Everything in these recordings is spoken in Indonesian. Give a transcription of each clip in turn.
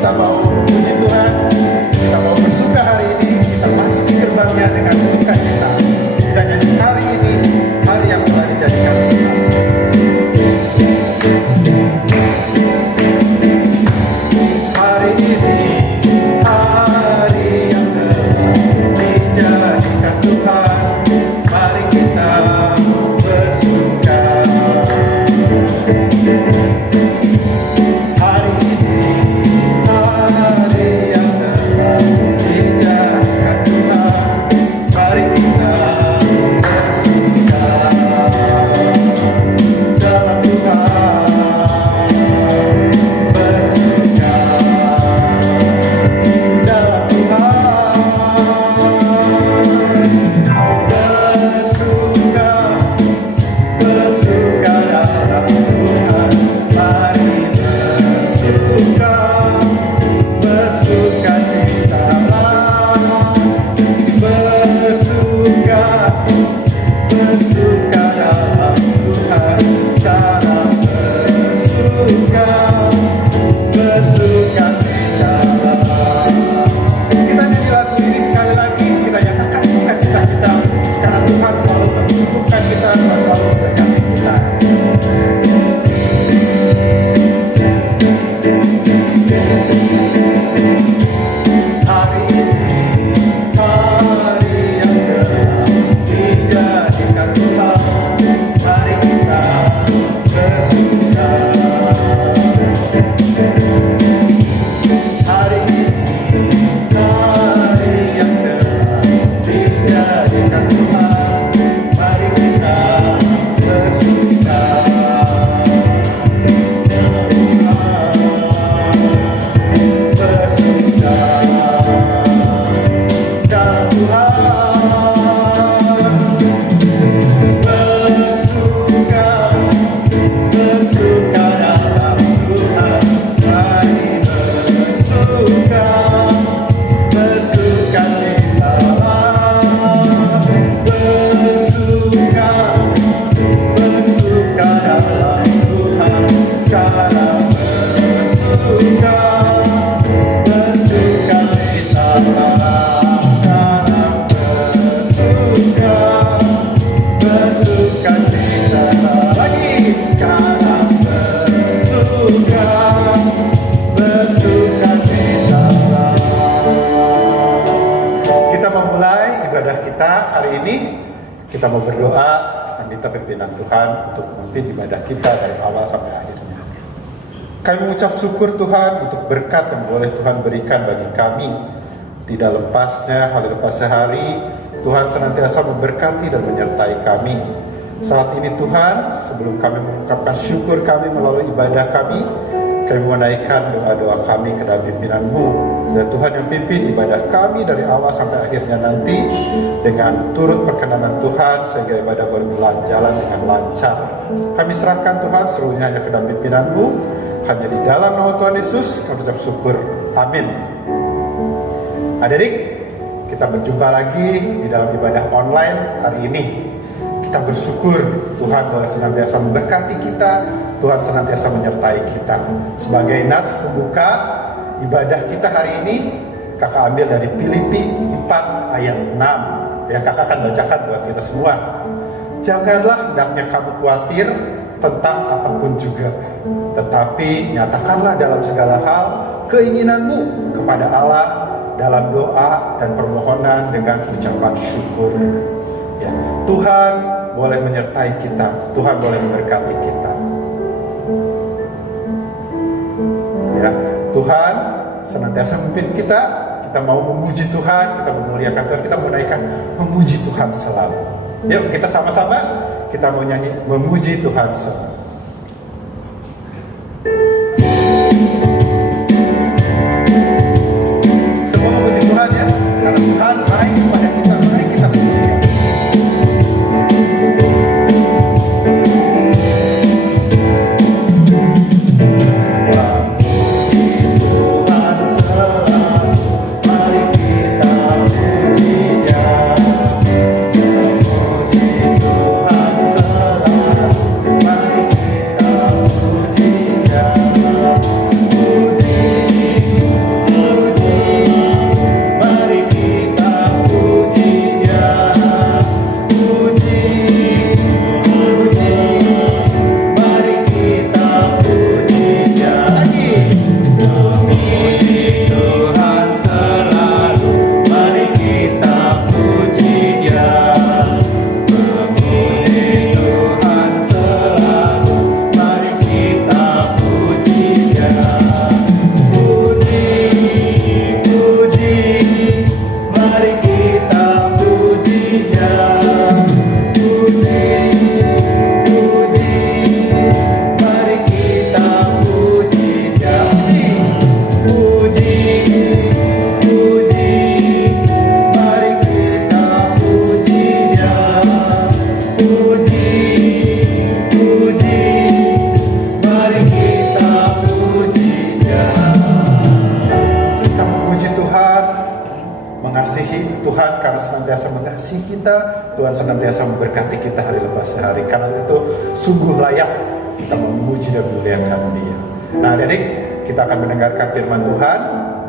Kita mau puji Tuhan, kita mau bersuka hari ini, kita masuki gerbangnya dengan sukacita. Kita nyanyi hari ini, hari yang telah dijadikan Tuhan. Hari ini, hari yang telah dijadikan Tuhan. Mari kita bersuka. Hari ini, hari yang telah dijadikan Tuhan. Mari kita bersuka dalam Tuhan. Bersuka dalam Tuhan. Bersuka, bersuka dalam Tuhan. Mari bersuka, bersuka citalah. Bersuka, bersuka dalam Tuhan. Sekarang bersuka, bersuka citalah. Kita nyanyi lagu ini sekali lagi. Kita nyatakan sukacita kita karena Tuhan selalu mencukupkan kita, Tuhan selalu memberkati kita. Hari ini, hari yang telah dijadikan Tuhan. Mari kita bersuka. Hari ini, hari yang telah dijadikan Tuhan. Mari kita bersuka. Bersuka dalam Tuhan. Bersuka, bersuka dalam Tuhan. Mari bersuka, bersuka citalah. Bersuka, bersuka dalam Tuhan. Sekarang bersuka, bersuka citalah. Sekarang bersuka, bersuka citalah. Lagi sekarang bersuka, bersuka citalah. Kita memulai ibadah kita hari ini. Kita mau berdoa, kita minta pimpinan Tuhan untuk memimpin ibadah kita dari awal sampai akhirnya. Kami mengucap syukur Tuhan untuk berkat yang boleh Tuhan berikan bagi kami. Tidak lepasnya, hari lepas sehari, Tuhan senantiasa memberkati dan menyertai kami. Saat ini Tuhan, sebelum kami mengungkapkan syukur kami melalui ibadah kami kami menaikkan doa-doa kami ke dalam pimpinan-Mu. Dan Tuhan yang pimpin ibadah kami dari awal sampai akhirnya nanti dengan turut perkenanan Tuhan sehingga ibadah boleh berjalan dengan lancar. Kami serahkan Tuhan seluruhnya hanya ke dalam pimpinan-Mu. Hanya di dalam nama Tuhan Yesus kami ucap syukur. Amin. Adik-adik, kita berjumpa lagi di dalam ibadah online hari ini. Kita bersyukur Tuhan boleh senantiasa memberkati kita, Tuhan senantiasa menyertai kita. Sebagai nats pembuka ibadah kita hari ini, kakak ambil dari Filipi 4 ayat 6 yang kakak akan bacakan buat kita semua. Janganlah hendaknya kamu khawatir tentang apapun juga, tetapi nyatakanlah dalam segala hal keinginanmu kepada Allah dalam doa dan permohonan dengan ucapan syukur. Ya, Tuhan boleh menyertai kita, Tuhan boleh memberkati kita. Ya, Tuhan senantiasa memimpin kita. Kita mau memuji Tuhan, kita memuliakan Tuhan, kita menaikkan memuji Tuhan selalu. Yuk kita sama-sama, kita mau nyanyi memuji Tuhan selalu. Semua memuji Tuhan ya, karena Tuhan baik kepada kita, baik kita puji Dia. Tuhan karena senantiasa mengasihi kita, Tuhan senantiasa memberkati kita hari lepas hari. Karena itu sungguh layak kita memuji dan memuliakan Dia. Nah, adik, kita akan mendengarkan firman Tuhan.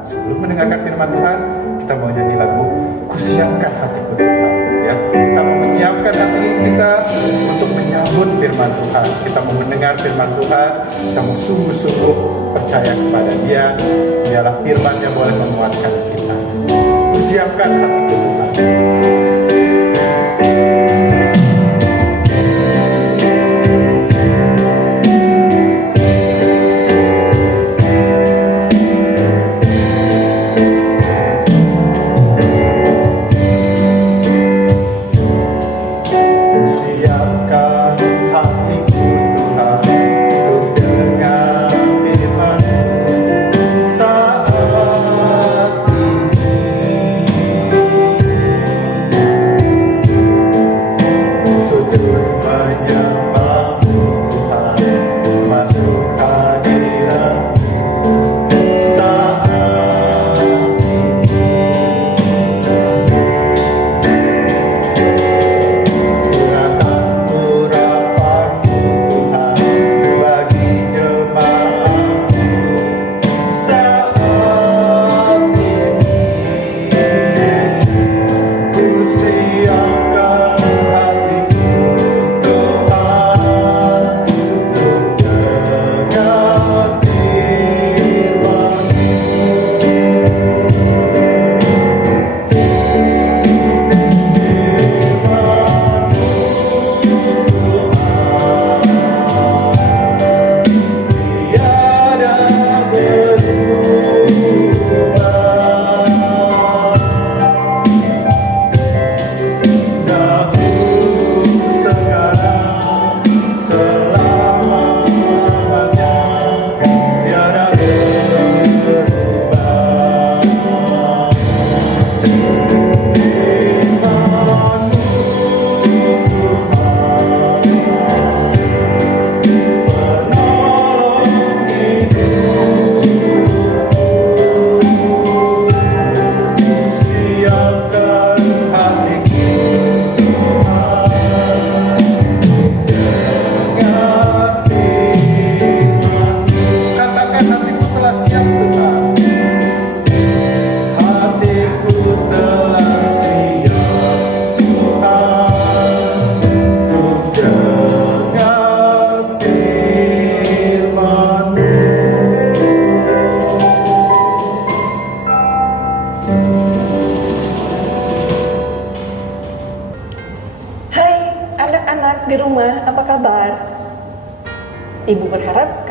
Sebelum mendengarkan firman Tuhan, kita mau nyanyi lagu Kusiapkan Hatiku Tuhan. Ya, kita mau menyiapkan hati kita untuk menyambut firman Tuhan. Kita mau mendengar firman Tuhan. Kita mau sungguh-sungguh percaya kepada Dia. Biarlah firman yang boleh menguatkan kita. Kusiapkan hatiku Tuhan. Saat ini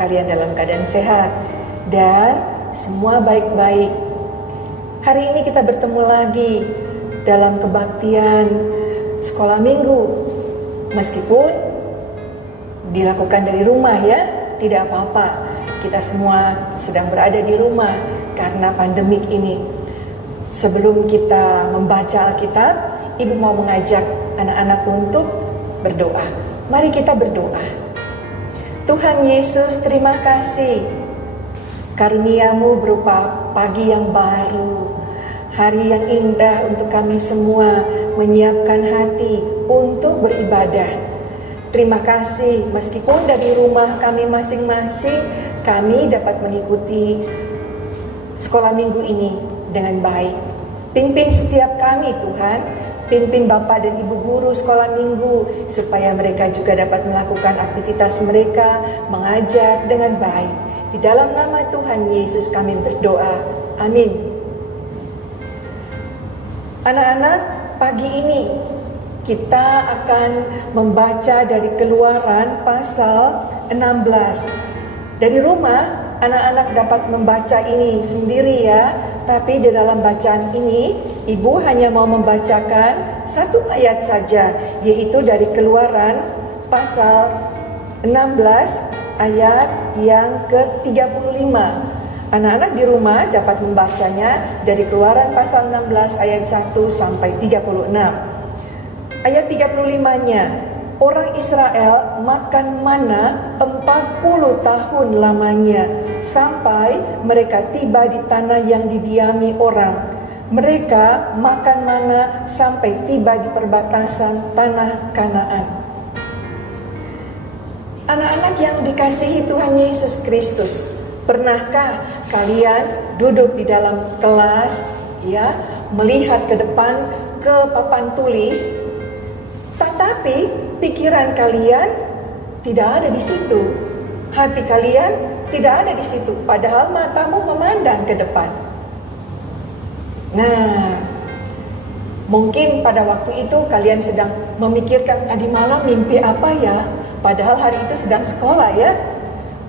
kalian dalam keadaan sehat dan semua baik-baik. Hari ini kita bertemu lagi dalam kebaktian sekolah minggu. Meskipun dilakukan dari rumah ya, tidak apa-apa. Kita semua sedang berada di rumah karena pandemik ini. Sebelum kita membaca Alkitab, Ibu mau mengajak anak-anak untuk berdoa. Mari kita berdoa. Tuhan Yesus, terima kasih. Karunia-Mu berupa pagi yang baru, hari yang indah untuk kami semua menyiapkan hati untuk beribadah. Terima kasih, meskipun dari rumah kami masing-masing, kami dapat mengikuti sekolah minggu ini dengan baik. Pimpin setiap kami Tuhan, pimpin Bapak dan Ibu guru sekolah minggu, supaya mereka juga dapat melakukan aktivitas mereka, mengajar dengan baik. Di dalam nama Tuhan Yesus kami berdoa, amin. Anak-anak, pagi ini kita akan membaca dari Keluaran pasal 16. Dari rumah, anak-anak dapat membaca ini sendiri ya. Tapi di dalam bacaan ini, Ibu hanya mau membacakan satu ayat saja, yaitu dari Keluaran pasal 16 ayat yang ke-35. Anak-anak di rumah dapat membacanya dari Keluaran pasal 16 ayat 1 sampai 36. Ayat 35-nya, orang Israel makan mana 40 tahun lamanya, sampai mereka tiba di tanah yang didiami orang. Mereka makan mana sampai tiba di perbatasan tanah Kanaan. Anak-anak yang dikasihi Tuhan Yesus Kristus, pernahkah kalian duduk di dalam kelas, ya, melihat ke depan ke papan tulis, tetapi pikiran kalian tidak ada di situ, hati kalian tidak ada di situ, padahal matamu memandang ke depan. Nah, mungkin pada waktu itu kalian sedang memikirkan tadi malam mimpi apa ya, padahal hari itu sedang sekolah ya.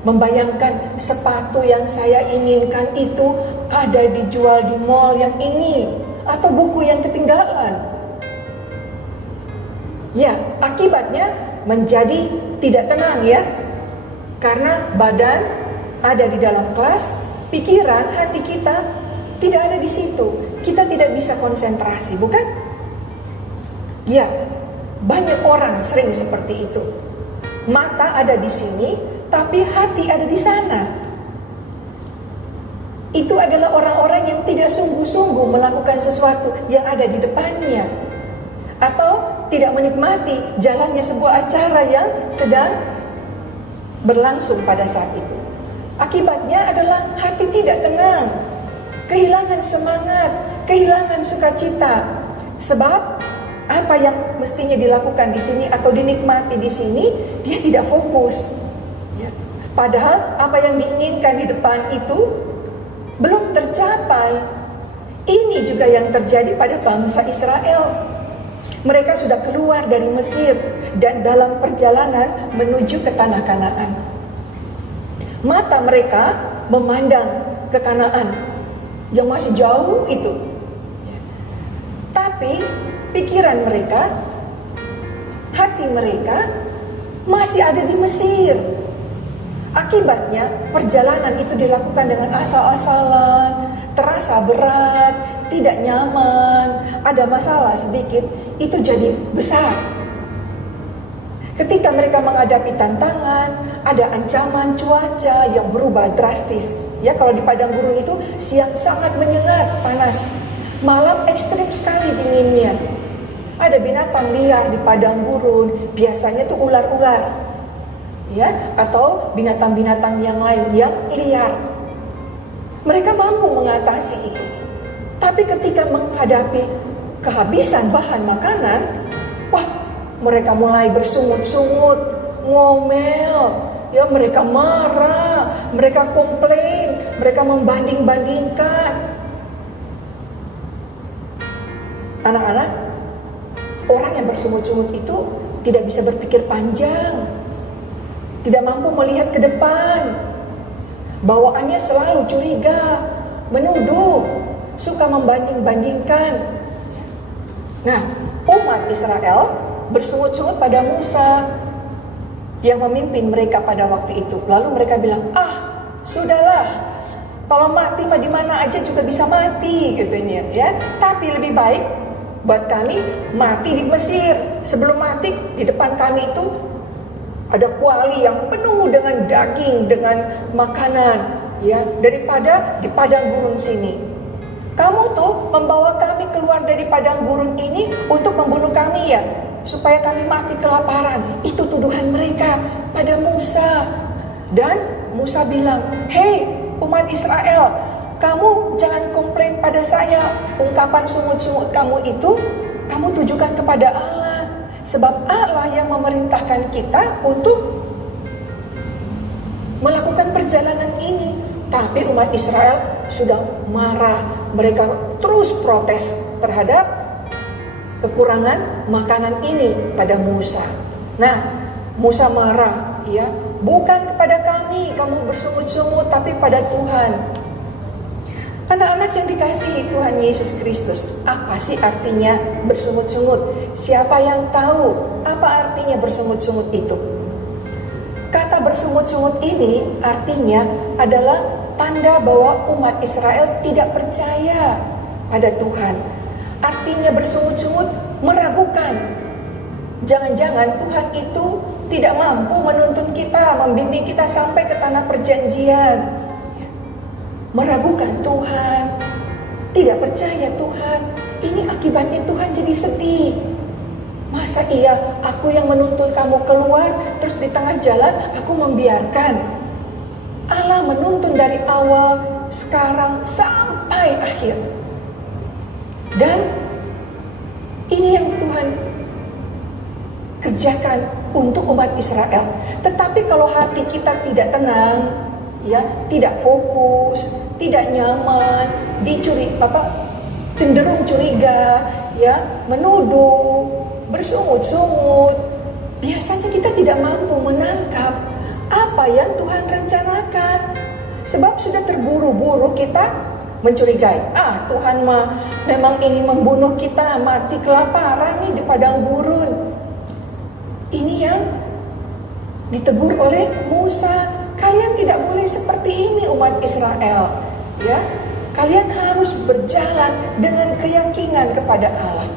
Membayangkan sepatu yang saya inginkan itu ada dijual di mall yang ini, atau buku yang ketinggalan. Ya, akibatnya menjadi tidak tenang ya. Karena badan ada di dalam kelas, pikiran, hati kita tidak ada di situ. Kita tidak bisa konsentrasi, bukan? Ya, banyak orang sering seperti itu. Mata ada di sini, tapi hati ada di sana. Itu adalah orang-orang yang tidak sungguh-sungguh melakukan sesuatu yang ada di depannya, atau tidak menikmati jalannya sebuah acara yang sedang berlangsung pada saat itu. Akibatnya adalah hati tidak tenang, kehilangan semangat, kehilangan sukacita. Sebab apa yang mestinya dilakukan di sini atau dinikmati di sini, dia tidak fokus. Ya. Padahal apa yang diinginkan di depan itu belum tercapai. Ini juga yang terjadi pada bangsa Israel. Mereka sudah keluar dari Mesir dan dalam perjalanan menuju ke tanah Kanaan. Mata mereka memandang ke Kanaan yang masih jauh itu. Tapi pikiran mereka, hati mereka masih ada di Mesir. Akibatnya perjalanan itu dilakukan dengan asal-asalan, terasa berat, tidak nyaman, ada masalah sedikit, itu jadi besar. Ketika mereka menghadapi tantangan, ada ancaman cuaca yang berubah drastis. Ya, kalau di padang gurun itu siang sangat menyengat, panas. Malam ekstrim sekali dinginnya. Ada binatang liar di padang gurun, biasanya itu ular-ular, ya, atau binatang-binatang yang lain yang liar. Mereka mampu mengatasi itu. Tapi ketika menghadapi kehabisan bahan makanan, wah, mereka mulai bersungut-sungut, ngomel, ya, mereka marah, mereka komplain, mereka membanding-bandingkan. Anak-anak, orang yang bersungut-sungut itu tidak bisa berpikir panjang. tidak mampu melihat ke depan. Bawaannya selalu curiga, menuduh, suka membanding-bandingkan. Nah, umat Israel bersungut-sungut pada Musa yang memimpin mereka pada waktu itu. Lalu mereka bilang, sudahlah, kalau mati mah di mana aja juga bisa mati, katanya, ya. Tapi lebih baik buat kami mati di Mesir. Sebelum mati, di depan kami itu ada kuali yang penuh dengan daging, dengan makanan, ya, daripada di padang gurun sini. Kamu tuh membawa kami keluar dari padang gurun ini untuk membunuh kami, ya, supaya kami mati kelaparan. Itu tuduhan mereka pada Musa. Dan Musa bilang, hei umat Israel, kamu jangan komplain pada saya. Ungkapan sungut-sungut kamu itu kamu tujukan kepada Allah. Sebab Allah yang memerintahkan kita untuk melakukan perjalanan ini. Tapi umat Israel sudah marah. Mereka terus protes terhadap kekurangan makanan ini pada Musa. Nah, Musa marah, ya, bukan kepada kami kamu bersungut-sungut, tapi pada Tuhan. Anak-anak yang dikasihi Tuhan Yesus Kristus, apa sih artinya bersungut-sungut? Siapa yang tahu apa artinya bersungut-sungut itu? Kata bersungut-sungut ini artinya adalah tanda bahwa umat Israel tidak percaya pada Tuhan. Artinya bersungut-sungut meragukan. Jangan-jangan Tuhan itu tidak mampu menuntun kita, membimbing kita sampai ke tanah perjanjian. Meragukan Tuhan, tidak percaya Tuhan. Ini akibatnya Tuhan jadi sedih. Masa iya aku yang menuntun kamu keluar, terus di tengah jalan aku membiarkan? Allah menuntun dari awal, sekarang sampai akhir. Dan ini yang Tuhan kerjakan untuk umat Israel. Tetapi kalau hati kita tidak tenang, ya, tidak fokus, tidak nyaman, cenderung curiga, ya, menuduh, bersungut-sungut, biasanya kita tidak mampu menangkap apa yang Tuhan rencanakan. Sebab sudah terburu-buru kita mencurigai, Tuhan memang ini membunuh kita, mati kelaparan nih di padang gurun. Ini yang ditegur oleh Musa. Kalian tidak boleh seperti ini umat Israel, ya. Kalian harus berjalan dengan keyakinan kepada Allah.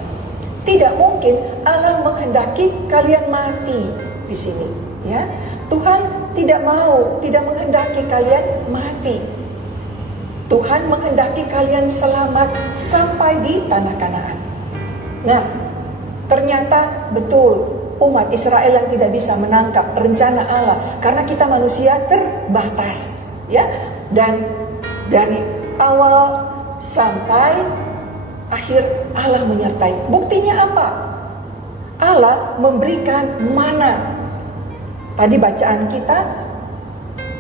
Tidak mungkin Allah menghendaki kalian mati di sini, ya. Tuhan tidak menghendaki kalian mati. Tuhan menghendaki kalian selamat sampai di tanah Kanaan. Nah, ternyata betul umat Israel yang tidak bisa menangkap rencana Allah karena kita manusia terbatas, ya. Dan dari awal sampai akhir Allah menyertai. Buktinya apa? Allah memberikan mana. Tadi bacaan kita,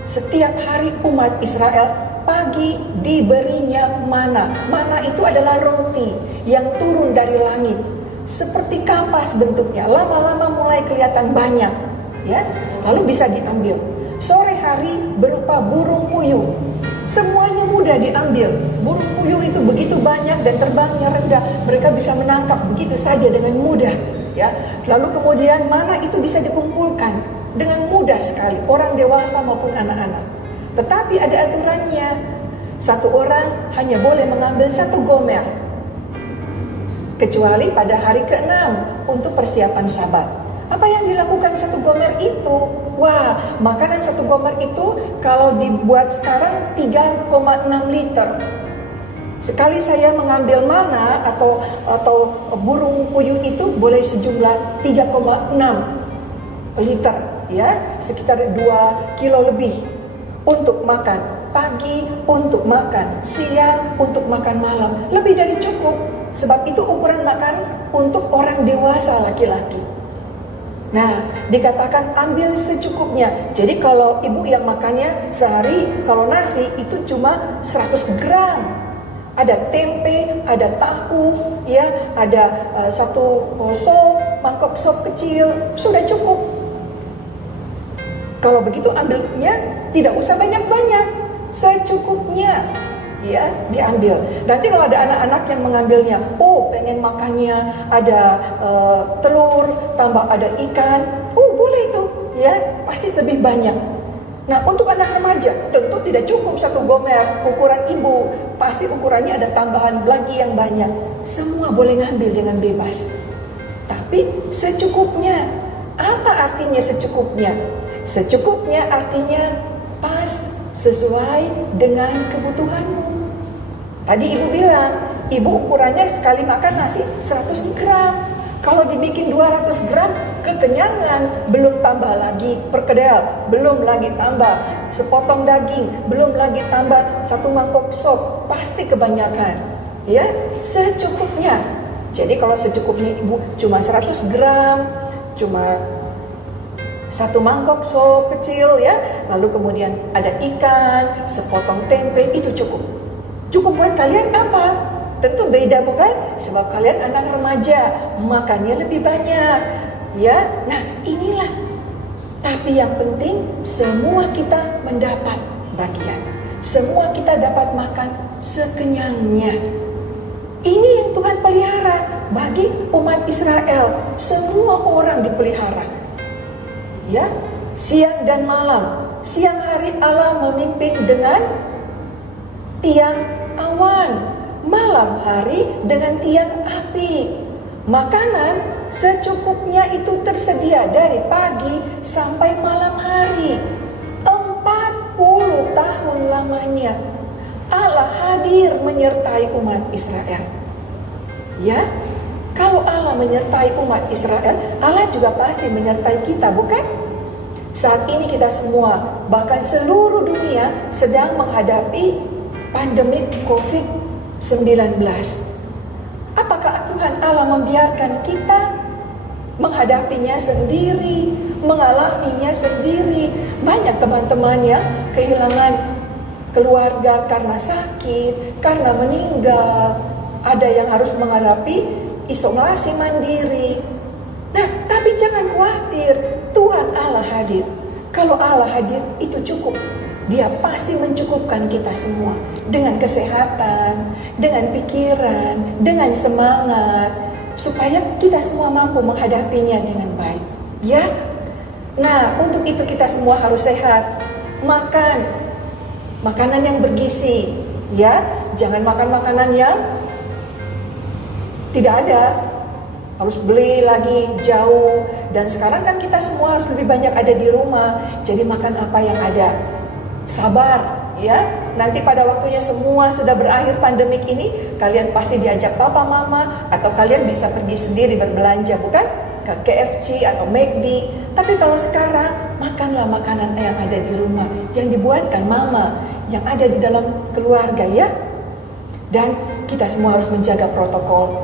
setiap hari umat Israel pagi diberinya mana. Mana itu adalah roti yang turun dari langit. Seperti kapas bentuknya, lama-lama mulai kelihatan banyak, ya. Lalu bisa diambil. Sore hari berupa burung puyuh. Semuanya mudah diambil. Burung puyuh itu begitu banyak dan terbangnya rendah. Mereka bisa menangkap begitu saja dengan mudah, ya. Lalu kemudian mana itu bisa dikumpulkan dengan mudah sekali, orang dewasa maupun anak-anak. Tetapi ada aturannya. Satu orang hanya boleh mengambil 1 gomer. Kecuali pada hari ke-6 untuk persiapan Sabat. Apa yang dilakukan 1 gomer itu? Wah, makanan 1 gomer itu kalau dibuat sekarang 3,6 liter. Sekali saya mengambil mana atau burung puyuh itu boleh sejumlah 3,6 liter, ya, sekitar 2 kilo lebih untuk makan pagi, untuk makan siang, untuk makan malam. Lebih dari cukup. Sebab itu ukuran makan untuk orang dewasa laki-laki. Nah, dikatakan ambil secukupnya. Jadi kalau ibu yang makannya sehari, kalau nasi itu cuma 100 gram. Ada tempe, ada tahu, ya, ada 1 sop, mangkok sop kecil, sudah cukup. Kalau begitu ambilnya tidak usah banyak-banyak, secukupnya ya diambil. Nanti kalau ada anak-anak yang mengambilnya, oh pengen makannya ada telur tambah ada ikan, oh boleh itu ya, pasti lebih banyak. Nah untuk anak remaja tentu tidak cukup satu gomer ukuran ibu, pasti ukurannya ada tambahan lagi yang banyak. Semua boleh ngambil dengan bebas, tapi secukupnya. Apa artinya secukupnya? Secukupnya artinya pas, sesuai dengan kebutuhanmu. Tadi ibu bilang, ibu ukurannya sekali makan nasi 100 gram. Kalau dibikin 200 gram, kekenyangan. Belum tambah lagi perkedel, belum lagi tambah sepotong daging, belum lagi tambah 1 mangkok sop. Pasti kebanyakan. Ya, secukupnya. Jadi kalau secukupnya ibu cuma 100 gram, cuma 1 mangkok sop kecil ya, lalu kemudian ada ikan, sepotong tempe, itu cukup. Cukup buat kalian apa? Tentu beda bukan? Sebab kalian anak remaja, makannya lebih banyak. Ya, nah inilah. Tapi yang penting semua kita mendapat bagian. Semua kita dapat makan sekenyangnya. Ini yang Tuhan pelihara bagi umat Israel. Semua orang dipelihara. Ya, siang dan malam. Siang hari Allah memimpin dengan tiang awan, malam hari dengan tiang api. Makanan secukupnya itu tersedia dari pagi sampai malam hari. 40 tahun lamanya Allah hadir menyertai umat Israel. Ya, kalau Allah menyertai umat Israel, Allah juga pasti menyertai kita, bukan? Saat ini kita semua, bahkan seluruh dunia sedang menghadapi pandemi COVID-19. Apakah Tuhan Allah membiarkan kita menghadapinya sendiri, mengalaminya sendiri? Banyak teman-teman yang kehilangan keluarga karena sakit, karena meninggal. Ada yang harus menghadapi isolasi mandiri. Nah, tapi jangan khawatir, Tuhan Allah hadir. Kalau Allah hadir, itu cukup. Dia pasti mencukupkan kita semua dengan kesehatan, dengan pikiran, dengan semangat, supaya kita semua mampu menghadapinya dengan baik. Ya, nah untuk itu kita semua harus sehat, makan makanan yang bergizi. Ya, jangan makan makanan yang tidak ada, harus beli lagi jauh. Dan sekarang kan kita semua harus lebih banyak ada di rumah, jadi makan apa yang ada. Sabar ya, nanti pada waktunya semua sudah berakhir pandemik ini, kalian pasti diajak papa mama, atau kalian bisa pergi sendiri berbelanja, bukan? Ke KFC atau McD. Tapi kalau sekarang, makanlah makanan yang ada di rumah, yang dibuatkan mama, yang ada di dalam keluarga ya. Dan kita semua harus menjaga protokol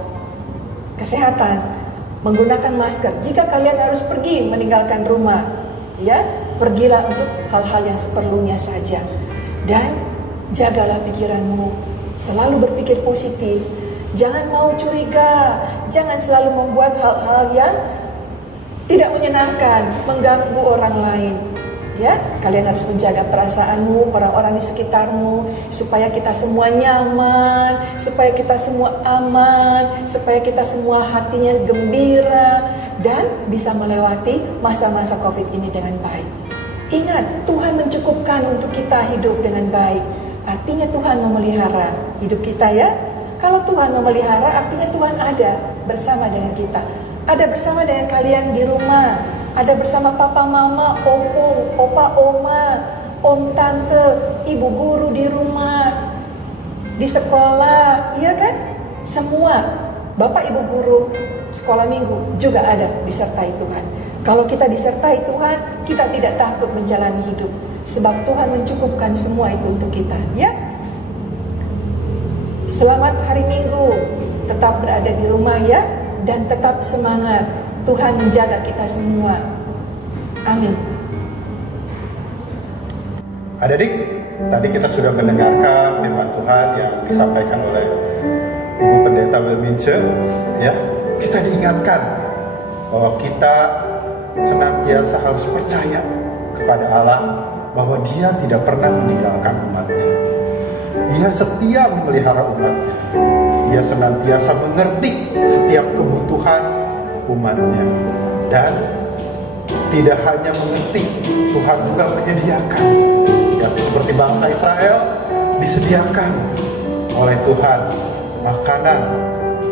kesehatan, menggunakan masker. Jika kalian harus pergi meninggalkan rumah, ya, pergilah untuk hal-hal yang seperlunya saja. Dan jagalah pikiranmu, selalu berpikir positif. Jangan mau curiga, jangan selalu membuat hal-hal yang tidak menyenangkan, mengganggu orang lain. Ya, kalian harus menjaga perasaanmu, orang-orang di sekitarmu, supaya kita semua nyaman, supaya kita semua aman, supaya kita semua hatinya gembira dan bisa melewati masa-masa COVID ini dengan baik. Ingat, Tuhan mencukupkan untuk kita hidup dengan baik. Artinya Tuhan memelihara hidup kita ya. Kalau Tuhan memelihara, artinya Tuhan ada bersama dengan kita. Ada bersama dengan kalian di rumah. Ada bersama papa, mama, opung, opa, oma, om, tante, ibu guru di rumah, di sekolah, iya kan? Semua, bapak ibu guru, sekolah minggu juga ada disertai Tuhan. Kalau kita disertai Tuhan, kita tidak takut menjalani hidup. Sebab Tuhan mencukupkan semua itu untuk kita, ya? Selamat hari Minggu, tetap berada di rumah ya, dan tetap semangat. Tuhan menjaga kita semua. Amin. Adik-adik, tadi kita sudah mendengarkan firman Tuhan yang disampaikan oleh Ibu Pendeta Wilmince. Ya, kita diingatkan bahwa kita senantiasa harus percaya kepada Allah bahwa Dia tidak pernah meninggalkan umatnya. Dia setia memelihara umatnya. Dia senantiasa mengerti setiap kebutuhan umatnya. Dan tidak hanya mengerti, Tuhan juga menyediakan. Ya, seperti bangsa Israel disediakan oleh Tuhan makanan.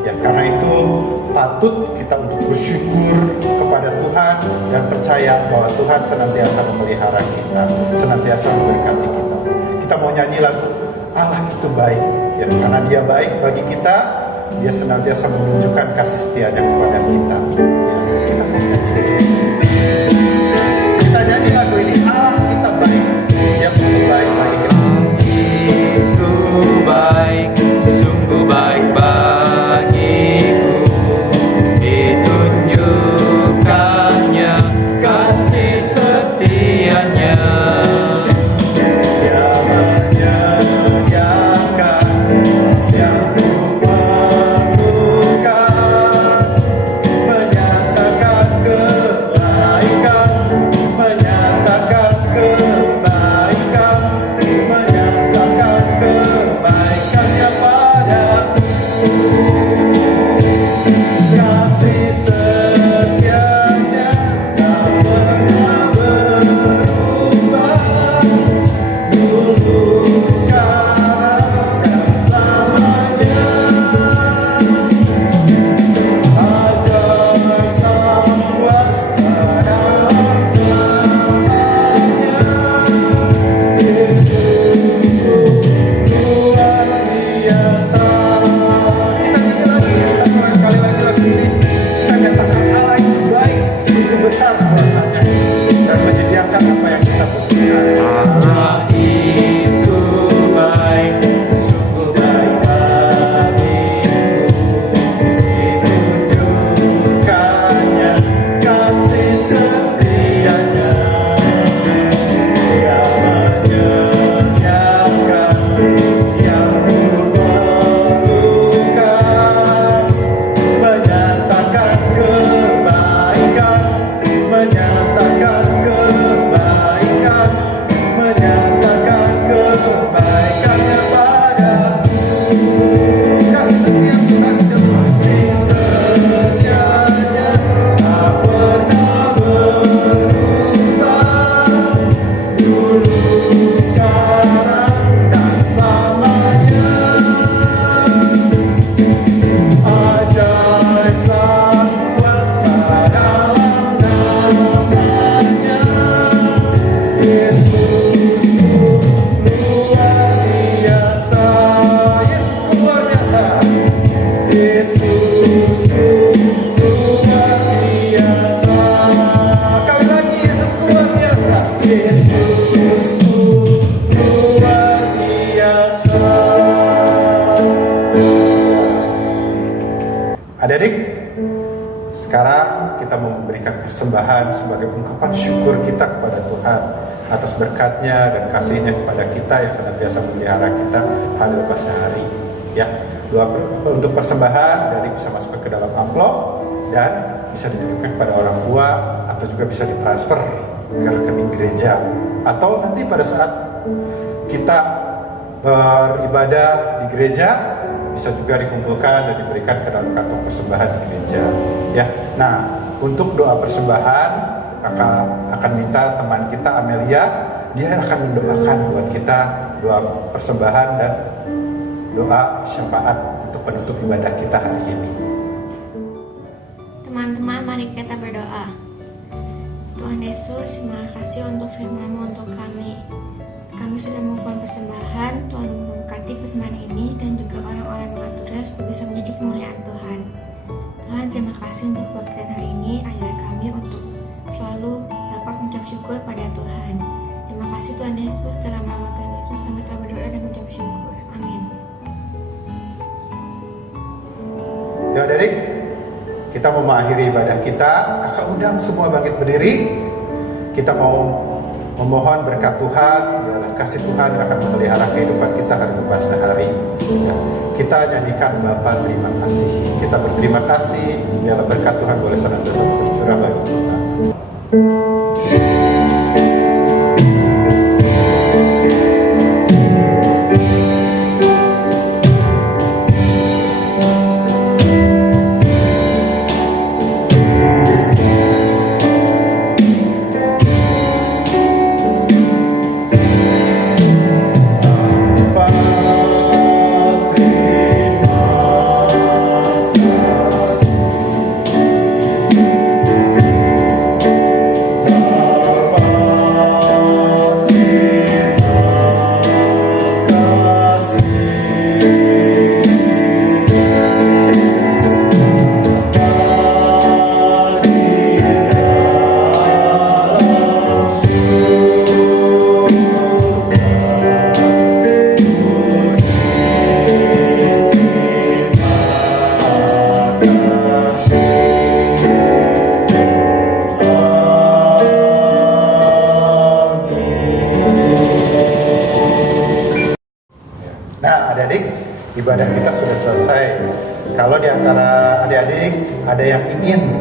Ya, karena itu patut kita untuk bersyukur kepada Tuhan dan percaya bahwa Tuhan senantiasa memelihara kita, senantiasa memberkati kita. Kita mau nyanyi lagu Allah itu baik, ya, karena Dia baik bagi kita. Dia senantiasa menunjukkan kasih setianya kepada kita. Ya, kita mau nyanyi. Kita nyanyi lagu ini, Allah kita baik. Dia sungguh baik bagi kita. Itu baik, sungguh baik bagiku. Ditunjukkannya kasih setianya. Dia menyediakan yang kuperlukan, menyatakan kebaikan, menyatakan kebaikan, menyatakan kebaikannya padaku. Kasih setianya tak pernah berubah, dulu, sekarang, dan selamanya. Ajaiblah kuasa dalam namanya. Yesusku luar biasa. Kita nyanyi lagi ya, satu kali lagi lagu ini. Kita nyatakan Allah itu baik, sungguh besar kuasanya, dan menyediakan apa yang kita butuhkan. Allah itu baik, sungguh baik bagiku. Ditunjukkannya kasih setianya. Dia menyediakan yang kuperlukan, menyatakan kebaikan, menyatakan kebaikan, menyatakan kebaikannya padaku. Kasih setia Tuhan tidak kasih setianya tak pernah berubah, dulu, sekarang, dan selamanya. Ajaiblah kuasa dalam namanya. Yesusku luar biasa. Yesusku luar biasa. Yesusku luar biasa. Kali lagi, Yesusku luar biasa. Yesusku luar biasa. Adik-adik, sekarang kita mau memberikan persembahan sebagai ungkapan syukur kita kepada Tuhan atas berkatnya dan kasihnya kepada kita yang senantiasa memelihara kita hari lepas hari. Ya, untuk persembahan dari bisa masuk ke dalam amplop dan bisa dititipkan kepada orang tua atau juga bisa ditransfer ke rekening gereja, atau nanti pada saat kita beribadah di gereja bisa juga dikumpulkan dan diberikan ke dalam kantong persembahan di gereja. Ya, nah untuk doa persembahan kakak akan minta teman kita Amelia, dia akan mendoakan buat kita doa persembahan dan doa syafaat untuk penutup ibadah kita hari ini. Teman-teman, mari kita berdoa. Tuhan Yesus, terima kasih untuk firman-Mu untuk kami. Kami sudah mengumpulkan persembahan, Tuhan memberkati persembahan ini dan juga orang-orang yang mengaturnya supaya bisa menjadi kemuliaan Tuhan. Tuhan, terima kasih untuk kebaktian hari ini, ajar kami untuk selalu dapat mengucap syukur pada Tuhan. Terima kasih Tuhan Yesus, dalam nama Tuhan Yesus kami telah berdoa dan mengucap syukur. Amin. Ya adik, kita mau mengakhiri ibadah kita. Kakak undang semua bangkit berdiri. Kita mau memohon berkat Tuhan, dalam kasih Tuhan yang akan memelihara kehidupan kita hari lepas hari. Ya, kita nyanyikan Bapa terima kasih. Kita berterima kasih, biarlah berkat Tuhan boleh senantiasa tercurah bagi kita. Nah, adik-adik, ibadah kita sudah selesai. Kalau di antara adik-adik ada yang ingin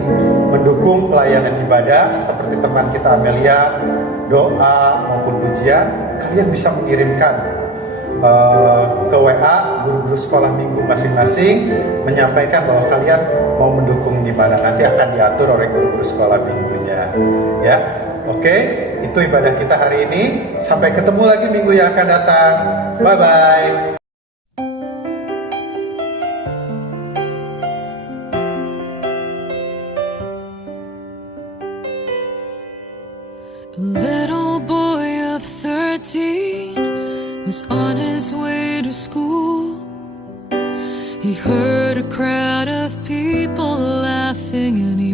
mendukung pelayanan ibadah seperti teman kita Amelia, doa maupun pujian, kalian bisa mengirimkan ke WA guru-guru sekolah minggu masing-masing menyampaikan bahwa kalian mau mendukung di mana, nanti akan diatur oleh guru-guru sekolah minggunya. Ya, oke, itu ibadah kita hari ini. Sampai ketemu lagi minggu yang akan datang. Bye bye. A little boy of 13 was on his way to school. He heard a crowd of people laughing and he